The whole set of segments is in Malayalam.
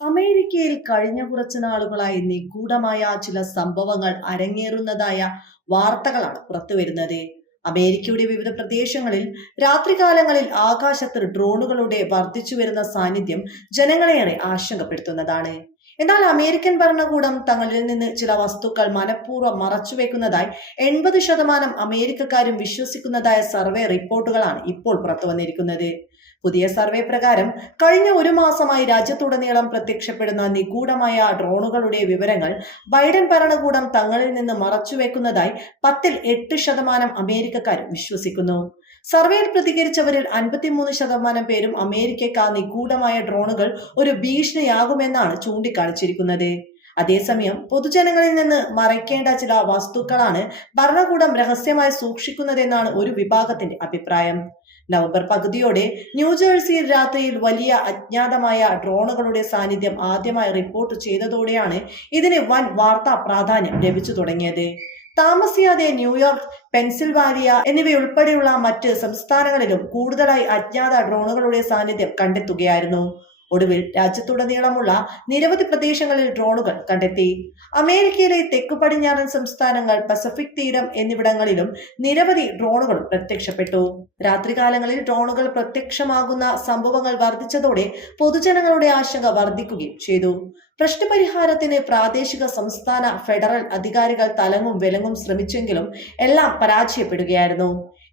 അമേരിക്കയിൽ കഴിഞ്ഞ കുറച്ച് നാളുകളായി നിഗൂഢമായ ചില സംഭവങ്ങൾ അരങ്ങേറുന്നതായ വാർത്തകളാണ് പുറത്തുവരുന്നത് അമേരിക്കയുടെ വിവിധ പ്രദേശങ്ങളിൽ രാത്രികാലങ്ങളിൽ ആകാശത്ത് ഡ്രോണുകളുടെ വർദ്ധിച്ചു വരുന്ന സാന്നിധ്യം ജനങ്ങളേറെ ആശങ്കപ്പെടുത്തുന്നതാണ്. എന്നാൽ അമേരിക്കൻ ഭരണകൂടം തങ്ങളിൽ നിന്ന് ചില വസ്തുക്കൾ മനഃപൂർവം മറച്ചുവെക്കുന്നതായി എൺപത് ശതമാനം അമേരിക്കക്കാരും വിശ്വസിക്കുന്നതായ സർവേ റിപ്പോർട്ടുകളാണ് ഇപ്പോൾ പുറത്തു വന്നിരിക്കുന്നത് പുതിയ സർവേ പ്രകാരം കഴിഞ്ഞ ഒരു മാസമായി രാജ്യത്തുടനീളം പ്രത്യക്ഷപ്പെടുന്ന നിഗൂഢമായ ഡ്രോണുകളുടെ വിവരങ്ങൾ ബൈഡൻ ഭരണകൂടം തങ്ങളിൽ നിന്ന് മറച്ചുവെക്കുന്നതായി പത്തിൽ എട്ട് ശതമാനം അമേരിക്കക്കാരും വിശ്വസിക്കുന്നു. സർവേയിൽ പ്രതികരിച്ചവരിൽ അൻപത്തിമൂന്ന് ശതമാനം പേരും അമേരിക്കയ്ക്ക് ആ നിഗൂഢമായ ഡ്രോണുകൾ ഒരു ഭീഷണിയാകുമെന്നാണ് ചൂണ്ടിക്കാണിച്ചിരിക്കുന്നത്. അതേസമയം പൊതുജനങ്ങളിൽ നിന്ന് മറയ്ക്കേണ്ട ചില വസ്തുക്കളാണ് ഭരണകൂടം രഹസ്യമായി സൂക്ഷിക്കുന്നതെന്നാണ് ഒരു വിഭാഗത്തിന്റെ അഭിപ്രായം. നവംബർ പകുതിയോടെ ന്യൂജേഴ്സിയിൽ രാത്രിയിൽ വലിയ അജ്ഞാതമായ ഡ്രോണുകളുടെ സാന്നിധ്യം ആദ്യമായി റിപ്പോർട്ട് ചെയ്തതോടെയാണ് ഇതിന് വൻ വാർത്താ പ്രാധാന്യം ലഭിച്ചു തുടങ്ങിയത്. താമസിയാതെ ന്യൂയോർക്ക് പെൻസിൽവാനിയ എന്നിവയുൾപ്പെടെയുള്ള മറ്റ് സംസ്ഥാനങ്ങളിലും കൂടുതലായി അജ്ഞാത ഡ്രോണുകളുടെ സാന്നിധ്യം കണ്ടെത്തുകയായിരുന്നു. ഒടുവിൽ രാജ്യത്തുടനീളമുള്ള നിരവധി പ്രദേശങ്ങളിൽ ഡ്രോണുകൾ കണ്ടെത്തി. അമേരിക്കയിലെ തെക്കു പടിഞ്ഞാറൻ സംസ്ഥാനങ്ങൾ പസഫിക് തീരം എന്നിവിടങ്ങളിലും നിരവധി ഡ്രോണുകൾ പ്രത്യക്ഷപ്പെട്ടു. രാത്രികാലങ്ങളിൽ ഡ്രോണുകൾ പ്രത്യക്ഷമാകുന്ന സംഭവങ്ങൾ വർദ്ധിച്ചതോടെ പൊതുജനങ്ങളുടെ ആശങ്ക വർദ്ധിക്കുകയും ചെയ്തു. പ്രശ്നപരിഹാരത്തിന് പ്രാദേശിക സംസ്ഥാന ഫെഡറൽ അധികാരികൾ തലങ്ങും വിലങ്ങും ശ്രമിച്ചെങ്കിലും എല്ലാം പരാജയപ്പെടുകയായിരുന്നു.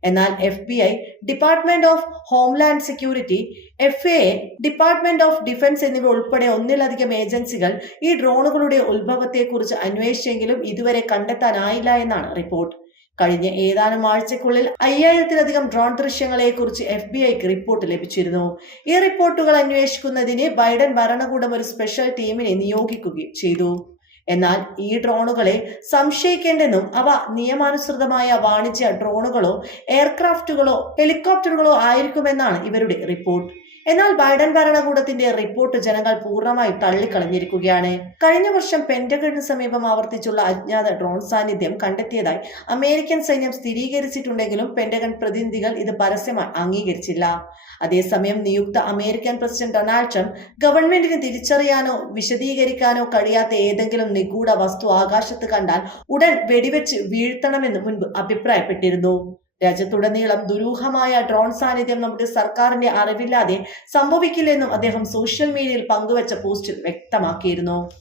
എന്നാൽ F B I department of homeland security F A department of defence എന്നിവ ഉൾപ്പെടെ ഒന്നിലധികം ഏജൻസികൾ ഈ ഡ്രോണുകളുടെ ഉത്ഭവത്തെക്കുറിച്ച് അന്വേഷിച്ചെങ്കിലും ഇതുവരെ കണ്ടെത്താനായില്ല എന്നാണ് റിപ്പോർട്ട്. കഴിഞ്ഞ ഏതാനും ആഴ്ചക്കുള്ളിൽ അയ്യായിരത്തിലധികം ഡ്രോൺ ദൃശ്യങ്ങളെ കുറിച്ച് എഫ് ബി ഐക്ക് റിപ്പോർട്ട് ലഭിച്ചിരുന്നു. ഈ റിപ്പോർട്ടുകൾ അന്വേഷിക്കുന്നതിന് ബൈഡൻ ഭരണകൂടം ഒരു സ്പെഷ്യൽ ടീമിനെ നിയോഗിക്കുകയും ചെയ്തു. എന്നാൽ ഈ ഡ്രോണുകളെ സംശയിക്കേണ്ടെന്നും അവ നിയമാനുസൃതമായ വാണിജ്യ ഡ്രോണുകളോ എയർക്രാഫ്റ്റുകളോ ഹെലികോപ്റ്ററുകളോ ആയിരിക്കുമെന്നാണ് ഇവരുടെ റിപ്പോർട്ട്. എന്നാൽ ബൈഡൻ ഭരണകൂടത്തിന്റെ റിപ്പോർട്ട് ജനങ്ങൾ പൂർണമായി തള്ളിക്കളഞ്ഞിരിക്കുകയാണ്. കഴിഞ്ഞ വർഷം പെന്റഗണിന് സമീപം ആവർത്തിച്ചുള്ള അജ്ഞാത ഡ്രോൺ സാന്നിധ്യം കണ്ടെത്തിയതായി അമേരിക്കൻ സൈന്യം സ്ഥിരീകരിച്ചിട്ടുണ്ടെങ്കിലും പെന്റഗൺ പ്രതിനിധികൾ ഇത് പരസ്യമായി അംഗീകരിച്ചില്ല. അതേസമയം നിയുക്ത അമേരിക്കൻ പ്രസിഡന്റ് ഡൊണാൾഡ് ട്രംപ് ഗവൺമെന്റിന് തിരിച്ചറിയാനോ വിശദീകരിക്കാനോ കഴിയാത്ത ഏതെങ്കിലും നിഗൂഢ വസ്തു ആകാശത്ത് കണ്ടാൽ ഉടൻ വെടിവെച്ച് വീഴ്ത്തണമെന്ന് മുൻപ് അഭിപ്രായപ്പെട്ടിരുന്നു. രാജ്യത്തുടനീളം ദുരൂഹമായ ഡ്രോൺ സാന്നിധ്യം നമ്മുടെ സർക്കാരിന്റെ അറിവില്ലാതെ സംഭവിക്കില്ലെന്നും അദ്ദേഹം സോഷ്യൽ മീഡിയയിൽ പങ്കുവച്ച പോസ്റ്റിൽ വ്യക്തമാക്കിയിരുന്നു.